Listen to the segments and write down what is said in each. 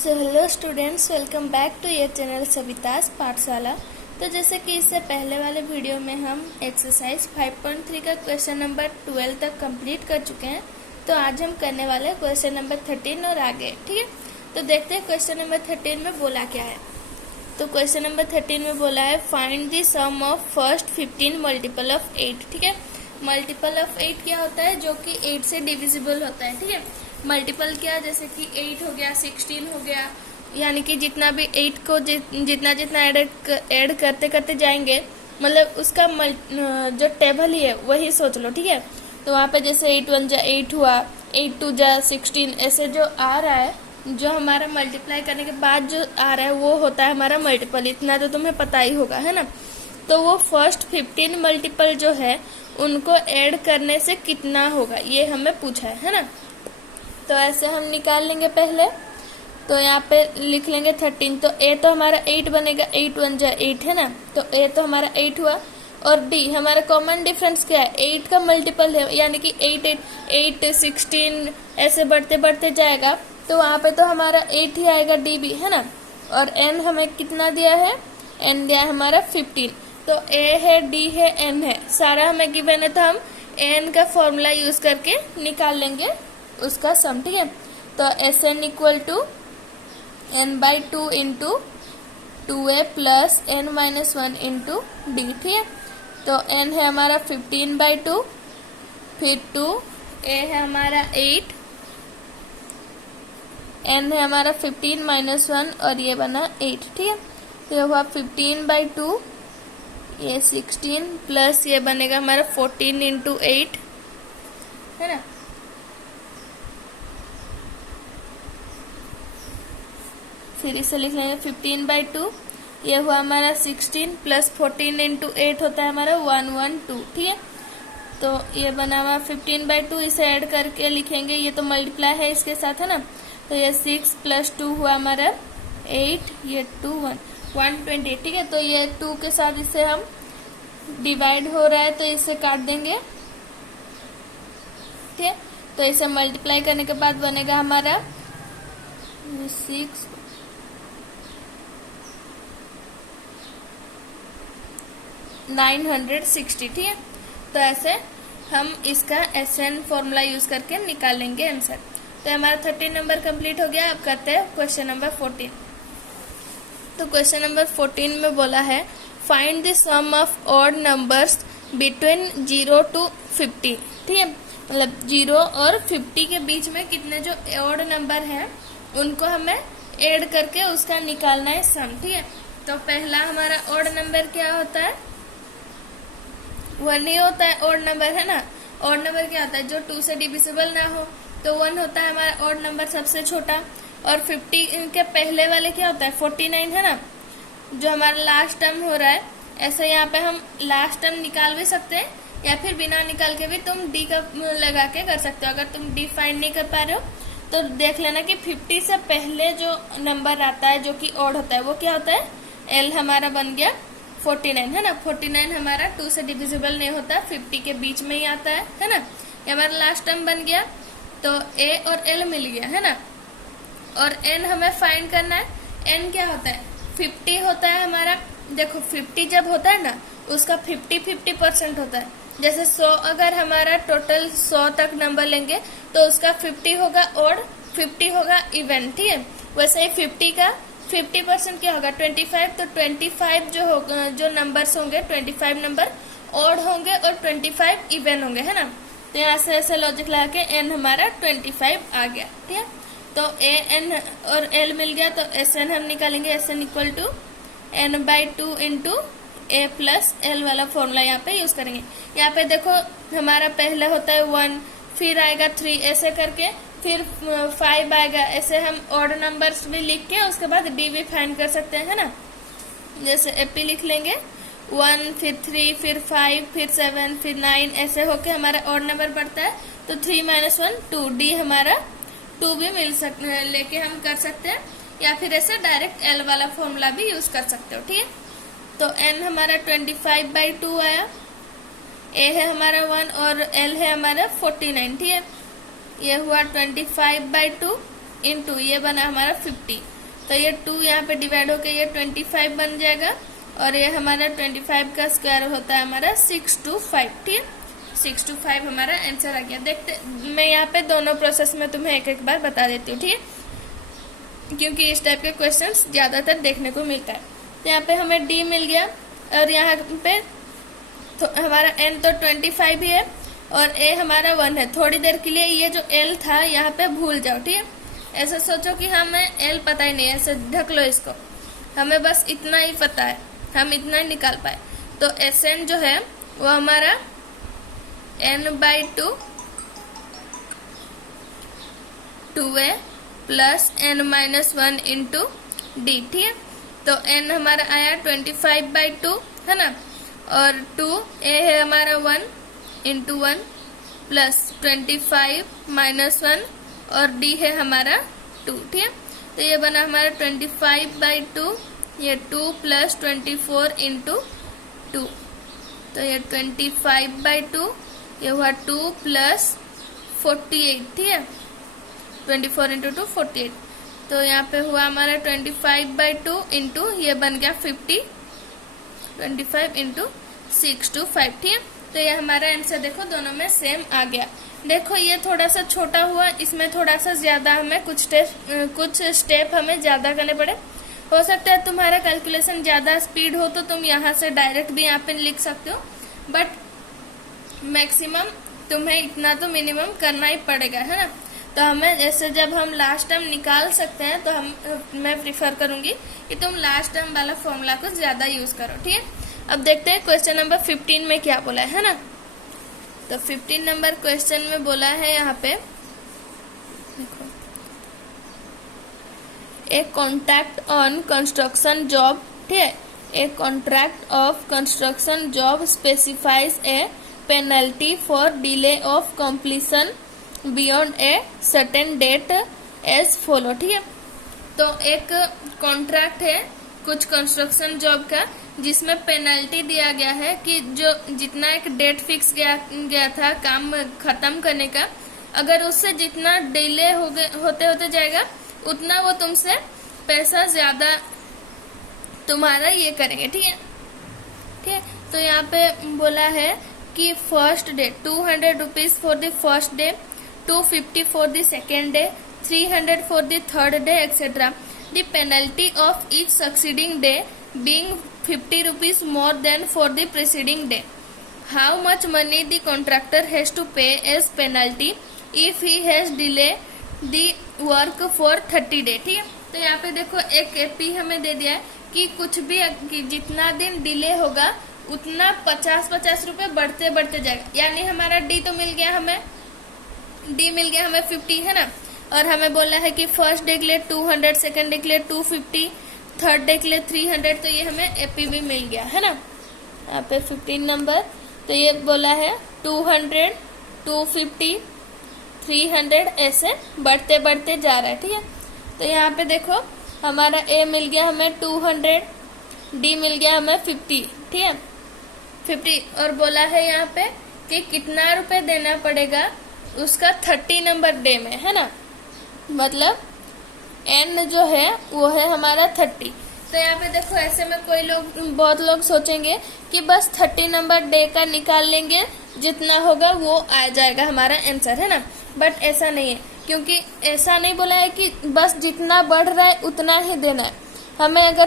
So hello students, welcome back to your channel Savita's Pathshala. तो जैसे कि इससे पहले वाले वीडियो में हम एक्सरसाइज 5.3 का क्वेश्चन नंबर 12 तक कंप्लीट कर चुके हैं। तो आज हम करने वाले हैं क्वेश्चन नंबर 13 और आगे। ठीक है, तो देखते हैं क्वेश्चन नंबर 13 में बोला क्या है। तो क्वेश्चन नंबर 13 में बोला है find the sum of first 15 multiple of 8। ठीक है, मल्टीपल ऑफ 8 क्या होता है? जो कि 8 से डिविजिबल होता है। ठीक है, मल्टीपल क्या, जैसे कि 8 हो गया, 16 हो गया, यानी कि जितना भी 8 को जितना जितना ऐड करते करते जाएंगे, मतलब उसका जो टेबल ही है वही सोच लो। ठीक है, तो वहाँ पे जैसे 8 1 जा 8 हुआ, 8 2 जा 16, ऐसे जो आ रहा है, जो हमारा मल्टीप्लाई करने के बाद जो आ रहा है वो होता है हमारा मल्टीपल। इतना तो तुम्हें पता ही होगा, है ना। तो वो फर्स्ट 15 मल्टीपल जो है उनको ऐड करने से कितना होगा, ये हमें पूछा है ना। तो ऐसे हम निकाल लेंगे पहले। तो यहाँ पे लिख लेंगे 13। तो ए तो हमारा 8 बनेगा, 8 1 जा 8 है ना। तो ए तो हमारा 8 हुआ। और डी हमारा कॉमन डिफरेंस क्या है? 8 का मल्टीपल है, यानी कि 8 16 ऐसे बढ़ते बढ़ते जाएगा। तो वहाँ पे तो हमारा 8 ही आएगा, डी भी है ना। और एन हमें कितना दिया है? एन दिया है हमारा 15। तो ए है, डी है, एन है, सारा हमें गिवन है। तो हम एन का फॉर्मूला यूज करके निकाल लेंगे उसका सम। ठीक है, तो S N equal to N by 2 into 2a plus N minus 1 into D. ठीक है, तो एन है हमारा 15/2, फिर 2a है हमारा 8, एन है हमारा 15 माइनस 1 और ये बना 8। ठीक है, तो ये हुआ 15/2, ये 16 प्लस ये बनेगा हमारा 14 इंटू 8, है ना। फिर इसे लिख लेंगे 15/2, ये हुआ हमारा 16 प्लस 14 इंटू 8 होता है हमारा 112। ठीक है, तो ये बना हुआ 15/2, इसे ऐड करके लिखेंगे, ये तो मल्टीप्लाई है इसके साथ, है ना। तो ये 6 प्लस 2 हुआ हमारा 8, ये 2 120। ठीक है, तो ये 2 के साथ इसे हम डिवाइड हो रहा है तो इसे काट देंगे। ठीक है, तो इसे मल्टीप्लाई करने के बाद बनेगा हमारा 960। ठीक है, तो ऐसे हम इसका एसएन फॉर्मूला यूज करके निकालेंगे आंसर। तो हमारा 13 नंबर कंप्लीट हो गया। अब करते हैं क्वेश्चन नंबर 14। तो क्वेश्चन नंबर 14 में बोला है find the sum of odd numbers between 0 to 50। ठीक है, मतलब 0 और 50 के बीच में कितने जो ऑड नंबर हैं उनको हमें ऐड करके उसका निकालना है सम। ठीक है, तो पहला हमारा ऑड नंबर क्या होता है? 1 ही होता है ऑड नंबर, है ना। ऑड नंबर क्या होता है? जो 2 से डिविजिबल ना हो। तो 1 होता है हमारा ऑड नंबर सबसे छोटा। और 50 के पहले वाले क्या होता है? 49, है ना, जो हमारा लास्ट टर्म हो रहा है। ऐसे यहाँ पे हम लास्ट टर्म निकाल भी सकते हैं, या फिर बिना निकाल के भी तुम डी का लगा के कर सकते हो। अगर तुम डी फाइंड नहीं कर पा रहे हो तो देख लेना कि 50 से पहले जो नंबर आता है जो कि ऑड होता है वो क्या होता है? एल हमारा बन गया 49, है ना। 49 हमारा 2 से डिविजिबल नहीं होता, 50 के बीच में ही आता है ना। ये हमारा लास्ट टर्म बन गया। तो ए और एल मिल गया, है ना। और एन हमें फाइंड करना है। एन क्या होता है? 50 होता है हमारा। देखो 50 जब होता है ना, उसका 50% होता है। जैसे 100 अगर हमारा टोटल 100 तक नंबर लेंगे तो उसका 50 होगा ऑड, 50 होगा इवन। ठीक है, वैसे ही 50 का 50% क्या होगा? 25। तो 25 जो होगा, जो नंबर्स होंगे 25 नंबर ऑड होंगे और 25 इवन होंगे, है ना। तो यहाँ से ऐसे लॉजिक लगा के एन हमारा 25 आ गया। ठीक है, तो ए एन और एल मिल गया। तो एस एन हम निकालेंगे, S N equal to N by 2 into A plus L वाला फॉर्मूला यहाँ पे यूज करेंगे। यहाँ पे देखो हमारा पहले होता है 1, फिर आएगा 3, ऐसे करके फिर 5 आएगा। ऐसे हम ऑड नंबर्स भी लिख के उसके बाद डी भी फाइंड कर सकते हैं, है ना। जैसे एपी लिख लेंगे 1, फिर 3, फिर 5, फिर 7, फिर 9, ऐसे होके हमारा ऑड नंबर बढ़ता है। तो 3 - 1 2, डी हमारा 2 भी लेके हम कर सकते हैं, या फिर ऐसे डायरेक्ट एल वाला फॉर्मूला भी यूज कर सकते हो। ठीक है, तो एन हमारा 25/2 आया, ए है हमारा 1 और एल है हमारा 49। ठीक है, ये हुआ 25/2 इंटू ये बना हमारा 50, तो ये 2 यहाँ पे डिवाइड होके ये 25 बन जाएगा, और ये हमारा 25 का स्क्वायर होता है हमारा 625, ठीक है। 625 हमारा आंसर आ गया। देखते, मैं यहाँ पे दोनों प्रोसेस में तुम्हें एक एक बार बता देती हूँ, ठीक है, क्योंकि इस टाइप के क्वेश्चंस ज्यादातर देखने को मिलता है। तो यहाँ पे हमें डी मिल गया, और यहाँ पे तो हमारा एन तो 25 ही है, और ए हमारा 1 है। थोड़ी देर के लिए ये जो एल था यहाँ पे भूल जाओ, ठीक है। ऐसा सोचो कि हमें एल पता ही नहीं है, ऐसे ढक लो इसको, हमें बस इतना ही पता है, हम इतना ही निकाल पाए। तो एस एन जो है वो हमारा n/2 2a plus n-1 into D, ठीक है। तो n हमारा आया 25/2 है ना, और 2a है हमारा 1 इंटू 1 प्लस 25 माइनस 1, और d है हमारा 2, ठीक है। तो ये बना हमारा 25/2, ये 2 प्लस 24 इंटू 2, तो ये 25/2, ये हुआ 2 प्लस 48, ठीक है। 24 इंटू 2 48, तो यहाँ पे हुआ हमारा 25/2 इंटू ये बन गया 50, 25 इंटू 625, ठीक है। तो ये हमारा आंसर देखो दोनों में सेम आ गया। देखो ये थोड़ा सा छोटा हुआ, इसमें थोड़ा सा ज्यादा हमें कुछ स्टेप हमें ज्यादा करने पड़े। हो सकता है तुम्हारा कैलकुलेशन ज्यादा स्पीड हो तो तुम यहाँ से डायरेक्ट भी यहाँ पे लिख सकते हो, बट मैक्सिमम तुम्हें इतना तो मिनिमम करना ही पड़ेगा, है ना। तो हमें जैसे जब हम लास्ट टर्म निकाल सकते हैं तो मैं प्रिफर करूंगी कि तुम लास्ट टर्म वाला फॉर्मूला को ज्यादा यूज करो, ठीक है। अब देखते हैं क्वेश्चन नंबर 15 में क्या बोला है ना। तो 15 नंबर क्वेश्चन में बोला है यहाँ पे, देखो, a contract on construction job, ठीक है, a contract of construction job specifies a penalty for delay of completion beyond a certain date as follow, ठीक है। तो एक कॉन्ट्रैक्ट है कुछ कंस्ट्रक्शन जॉब का, जिसमें पेनल्टी दिया गया है कि जो जितना एक डेट फिक्स गया था काम खत्म करने का, अगर उससे जितना डिले होते होते जाएगा उतना वो तुमसे पैसा ज्यादा तुम्हारा ये करेंगे, ठीक है, ठीक है। तो यहाँ पे बोला है कि first day 200 rupees for the first day, 250 for the second day, 300 for the third day etcetera. The penalty of each succeeding day being 50 rupees more than for the preceding day. How much money the contractor has to pay as penalty if he has delayed the work for 30 days, ठीक है। तो यहाँ पे देखो एक AP हमें दे दिया है कि कुछ भी जितना दिन डिले होगा उतना 50-50 रुपए बढ़ते बढ़ते जाएगा। यानी हमारा डी तो मिल गया हमें, डी मिल गया हमें 50, है ना, और हमें बोला है कि फर्स्ट डे के लिए 200, सेकंड डे के लिए 250, थर्ड डे के लिए 300, तो ये हमें एपी भी मिल गया, है ना। यहाँ पे 15 नंबर, तो ये बोला है 200, 250, 300 ऐसे बढ़ते बढ़ते जा रहा है, ठीक है। तो यहाँ पे देखो हमारा ए मिल गया हमें 200, डी मिल गया हमें 50, ठीक है, 50, और बोला है यहाँ पे कि कितना रुपए देना पड़ेगा उसका 30 नंबर डे में, है ना, मतलब एन जो है वो है हमारा 30। तो यहाँ पे देखो ऐसे में बहुत लोग सोचेंगे कि बस 30 नंबर डे का निकाल लेंगे, जितना होगा वो आ जाएगा हमारा आंसर, है ना। बट ऐसा नहीं है, क्योंकि ऐसा नहीं बोला है कि बस जितना बढ़ रहा है उतना ही देना है। हमें अगर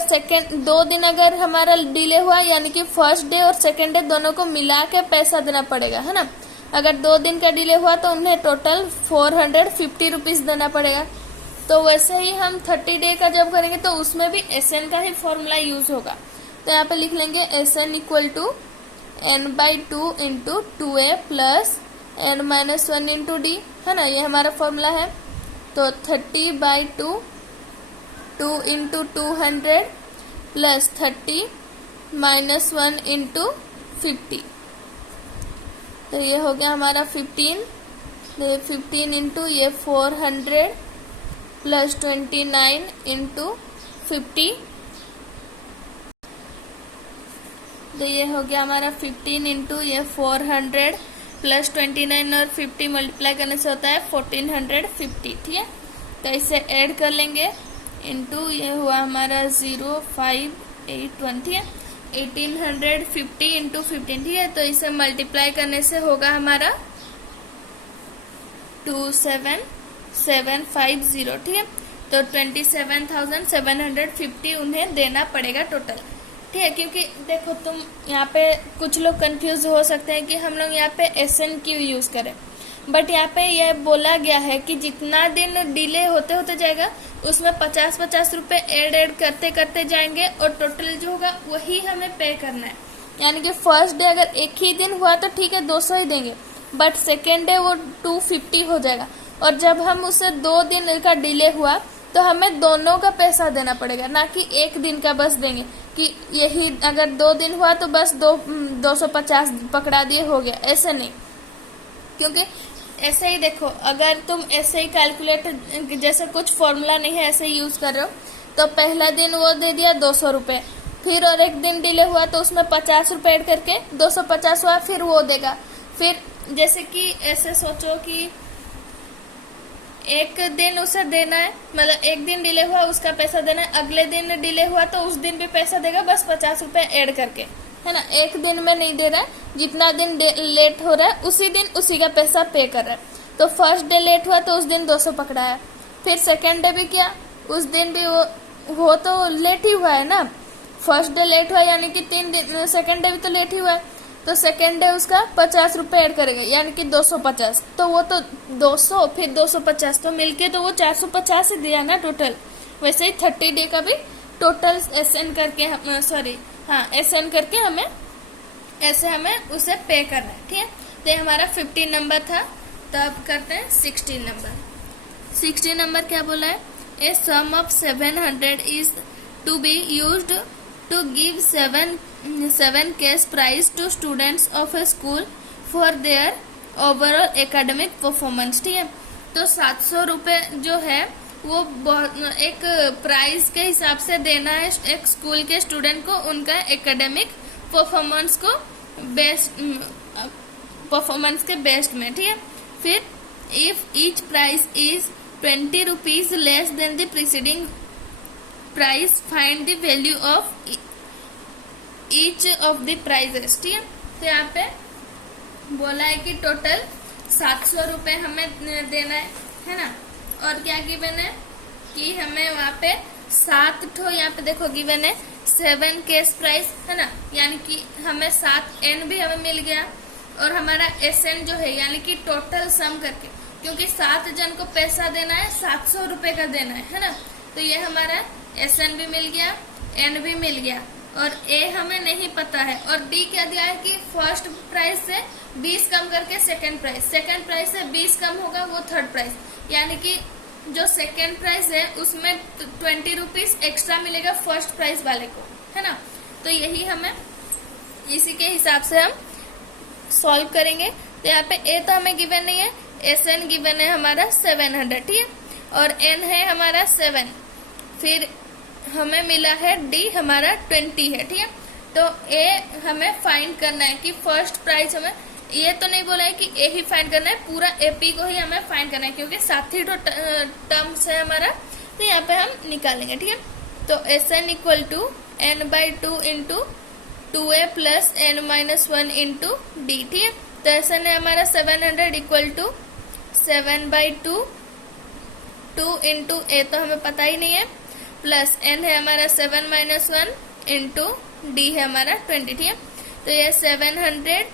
2 दिन अगर हमारा डिले हुआ, यानी कि फर्स्ट डे और सेकेंड डे दोनों को मिला के पैसा देना पड़ेगा, है ना। अगर 2 दिन का डिले हुआ तो उन्हें टोटल 450 रुपीज देना पड़ेगा। तो वैसे ही हम 30 डे का जब करेंगे तो उसमें भी एसएन का ही फॉर्मूला यूज होगा। तो यहाँ पे लिख लेंगे SN equal to n/2 into 2a plus n-1 into D, है ना, ये हमारा फॉर्मूला है। तो 30/2 2 इंटू 200 प्लस 30 -1 इंटू 50, तो ये हो गया हमारा 15। तो ये 15 इंटू ये 400 प्लस 29 इंटू 50, तो ये हो गया हमारा 15 इंटू ये 400 प्लस 29 और 50 मल्टीप्लाई करने से होता है 1450, ठीक है। तो इसे ऐड कर लेंगे इंटू ये हुआ हमारा 0, 5, 8, 20 है 1850 इंटू 15, ठीक है। तो इसे मल्टीप्लाई करने से होगा हमारा 27750, ठीक है। तो 27,750 उन्हें देना पड़ेगा टोटल, ठीक है। क्योंकि देखो तुम यहाँ पे कुछ लोग कंफ्यूज हो सकते हैं कि हम लोग यहाँ पे SN क्यों यूज करें, बट यहाँ पे यह बोला गया है कि जितना दिन डिले होते होते जाएगा उसमें 50-50 रुपए ऐड करते करते जाएंगे और टोटल जो होगा वही हमें पे करना है। यानी कि फर्स्ट डे अगर एक ही दिन हुआ तो ठीक है 200 ही देंगे, बट सेकेंड डे वो 250 हो जाएगा। और जब हम उसे 2 दिन का डिले हुआ तो हमें दोनों का पैसा देना पड़ेगा, ना कि एक दिन का बस देंगे कि यही अगर 2 दिन हुआ तो बस 250 पकड़ा दिए हो गया, ऐसे नहीं। क्योंकि ऐसे ही देखो, अगर तुम ऐसे ही कैलकुलेट जैसे कुछ फॉर्मूला नहीं है ऐसे ही यूज कर रहे हो तो पहला दिन वो दे दिया 200 रुपये, फिर और एक दिन डिले हुआ तो उसमें 50 रुपये ऐड करके 250 हुआ, फिर वो देगा। फिर जैसे कि ऐसे सोचो कि एक दिन उसे देना है, मतलब एक दिन डिले हुआ उसका पैसा देना है, अगले दिन डिले हुआ तो उस दिन भी पैसा देगा, बस 50 रुपये ऐड करके, है ना। एक दिन में नहीं दे रहा है, जितना दिन लेट हो रहा है उसी दिन उसी का पैसा पे कर रहा है। तो फर्स्ट डे लेट हुआ तो उस दिन 200 पकड़ाया, फिर सेकेंड डे भी किया, उस दिन भी वो तो लेट ही हुआ है ना। फर्स्ट डे लेट हुआ यानी कि 3 दिन, सेकेंड डे भी तो लेट ही हुआ है, तो सेकेंड डे उसका 50 रुपये ऐड करेंगे यानी कि 250। तो वो तो 200 फिर 250 तो मिलके तो वो 450 ही दिया ना टोटल। वैसे ही 30 डे का भी टोटल SN करके SN करके हमें ऐसे हमें उसे पे करना है, ठीक है। तो ये हमारा 15 नंबर था। तो अब करते हैं 16 नंबर। 16 नंबर क्या बोला है, a sum of 700 is to be used to give 7 cash prize to students of a school for their overall academic performance, ठीक है। तो 700 रुपये जो है वो एक प्राइज के हिसाब से देना है एक स्कूल के स्टूडेंट को उनका एकेडमिक परफॉर्मेंस को परफॉर्मेंस के बेस्ट में, ठीक है। फिर if each price is 20 rupees less than the preceding price find the value of each of the prices, ठीक है। तो यहाँ पे बोला है कि टोटल 700 रुपये हमें देना है ना। और क्या गिवन है कि हमें वहाँ पे 7 ठो, यहाँ पे देखो गिवन है 7 कैश प्राइस, है ना। यानी कि हमें 7 N भी हमें मिल गया और हमारा SN जो है यानी कि टोटल सम करके, क्योंकि 7 जन को पैसा देना है 700 रुपये का देना है ना। तो ये हमारा SN भी मिल गया, N भी मिल गया और A हमें नहीं पता है। और D क्या दिया है कि फर्स्ट प्राइस से 20 कम करके सेकंड प्राइस से 20 कम होगा वो थर्ड प्राइस, यानी कि जो सेकंड प्राइस है उसमें 20 रुपीज एक्स्ट्रा मिलेगा फर्स्ट प्राइस वाले को, है ना। तो यही हमें इसी के हिसाब से हम सॉल्व करेंगे। तो यहाँ पे A तो हमें गिवन नहीं है, SN गिवन है हमारा 700, ठीक है। और N है हमारा 7, फिर हमें मिला है D हमारा 20 है, ठीक है। तो A हमें फाइंड करना है कि फर्स्ट प्राइस हमें, ये तो नहीं बोला है कि A ही फाइंड करना है, पूरा AP को ही हमें फाइंड करना है क्योंकि 7 ही टर्म्स है हमारा। तो यहाँ पे हम निकालेंगे, ठीक है। तो SN equal to N/2 into 2A plus N-1 into D, ठीक है। तो SN है हमारा 700 इक्वल टू 7/2 2 इंटू A तो हमें पता ही नहीं है, प्लस N है हमारा 7-1 इंटू D है हमारा 20, ठीक है। तो ये 700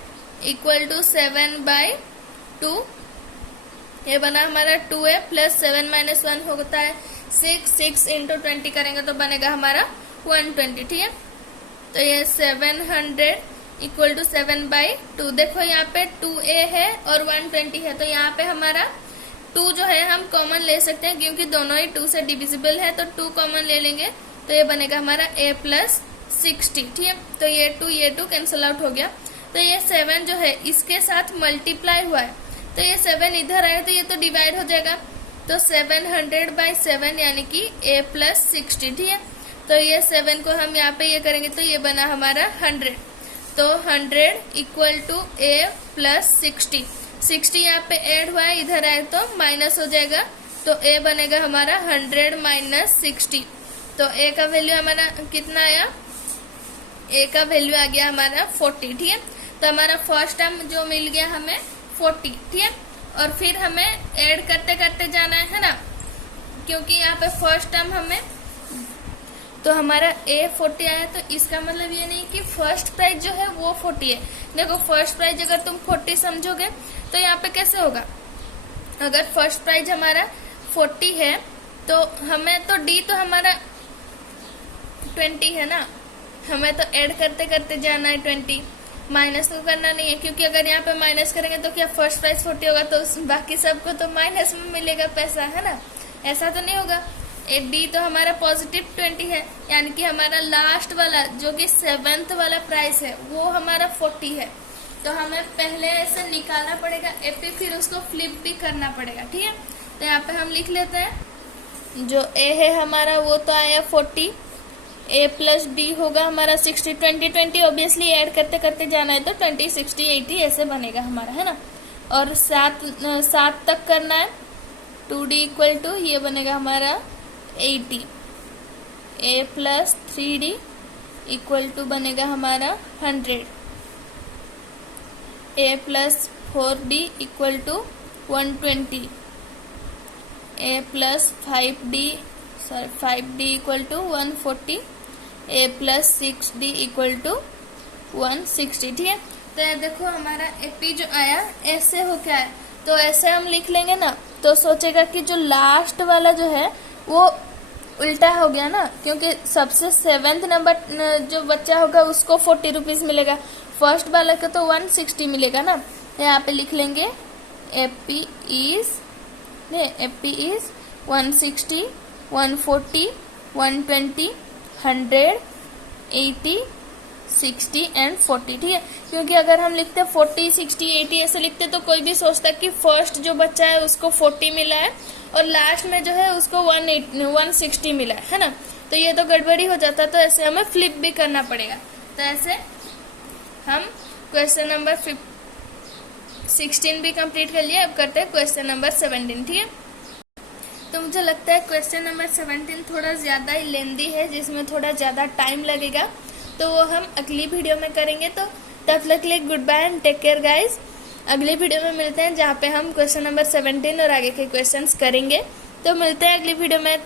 इक्वल टू 7/2, ये बना हमारा 2A प्लस 7-1 होता है 6 इंटू 20 करेंगे तो बनेगा हमारा 120, ठीक है। तो ये 700 इक्वल टू 7/2, देखो यहाँ पे 2A है और 120 है, तो यहाँ पे हमारा 2 जो है हम कॉमन ले सकते हैं क्योंकि दोनों ही 2 से डिविजिबल है, तो 2 कॉमन ले लेंगे तो ये बनेगा हमारा A प्लस 60, ठीक है। तो ये 2 कैंसिल आउट हो गया। तो ये 7 जो है इसके साथ मल्टीप्लाई हुआ है, तो ये 7 इधर आए तो ये तो डिवाइड हो जाएगा। तो 700/7 यानी कि A प्लस 60, ठीक है। तो ये 7 को हम यहाँ पे ये करेंगे तो ये बना हमारा 100। तो 100 इक्वल टू A प्लस 60 यहाँ पे ऐड हुआ है, इधर आए तो माइनस हो जाएगा, तो ए बनेगा हमारा 100 माइनस 60। तो ए का वैल्यू हमारा कितना आया, ए का वैल्यू आ गया हमारा 40। ठीक है, तो हमारा फर्स्ट टर्म जो मिल गया हमें 40। ठीक है, और फिर हमें ऐड करते करते जाना है ना, क्योंकि यहाँ पे फर्स्ट टर्म हमें, तो हमारा ए 40 आया, तो इसका मतलब ये नहीं कि फर्स्ट प्राइस जो है वो 40 है। देखो फर्स्ट प्राइस अगर तुम 40 समझोगे तो यहाँ पे कैसे होगा, अगर फर्स्ट प्राइस हमारा 40 है तो हमें तो डी तो हमारा 20 है ना, हमें तो ऐड करते करते जाना है 20, माइनस तो करना नहीं है, क्योंकि अगर यहाँ पे माइनस करेंगे तो क्या फर्स्ट प्राइस 40 होगा तो बाकी सबको तो माइनस में मिलेगा पैसा, है ना, ऐसा तो नहीं होगा। एक डी तो हमारा पॉजिटिव 20 है, यानी कि हमारा लास्ट वाला जो कि 7th वाला प्राइस है वो हमारा 40 है। तो हमें पहले ऐसे निकालना पड़ेगा एपी, फिर उसको फ्लिप भी करना पड़ेगा। ठीक है, तो यहाँ पे हम लिख लेते हैं, जो ए है हमारा वो तो आया 40, ए प्लस डी होगा हमारा 60, 20 ऑब्वियसली ऐड करते करते जाना है तो 20 60 80 ऐसे बनेगा हमारा, है ना। और 7 तक करना है, 2d इक्वल टू ये बनेगा हमारा 80, ए प्लस 3d इक्वल टू बनेगा हमारा 100, a plus 4d equal to 120, a plus 5d equal to 140, a plus 6d equal to 160। ठीक है, तो ये देखो हमारा एपी जो आया ऐसे हो क्या है, तो ऐसे हम लिख लेंगे ना तो सोचेगा कि जो लास्ट वाला जो है वो उल्टा हो गया ना, क्योंकि सबसे 7th नंबर जो बच्चा होगा उसको 40 रुपीज मिलेगा, फर्स्ट वाला को तो 160 मिलेगा ना। तो यहाँ पे लिख लेंगे एपी इज 160, 140, 120, 100, 80, 60 एंड 40। ठीक है, क्योंकि अगर हम लिखते 40 60 80 ऐसे लिखते तो कोई भी सोचता कि फर्स्ट जो बच्चा है उसको 40 मिला है और लास्ट में जो है उसको 160 मिला है ना, तो ये तो गड़बड़ी हो जाता, तो ऐसे हमें फ्लिप भी करना पड़ेगा। तो ऐसे हम क्वेश्चन नंबर 16 भी कंप्लीट कर लिए। अब करते हैं क्वेश्चन नंबर 17। ठीक है, तो मुझे लगता है क्वेश्चन नंबर 17 थोड़ा ज़्यादा ही लेंदी है, जिसमें थोड़ा ज़्यादा टाइम लगेगा, तो वो हम अगली वीडियो में करेंगे। तो तब तक के लिए good bye and take care guys. अगली वीडियो में मिलते हैं जहाँ पे हम क्वेश्चन नंबर 17 और आगे के क्वेश्चंस करेंगे। तो मिलते हैं अगली वीडियो में।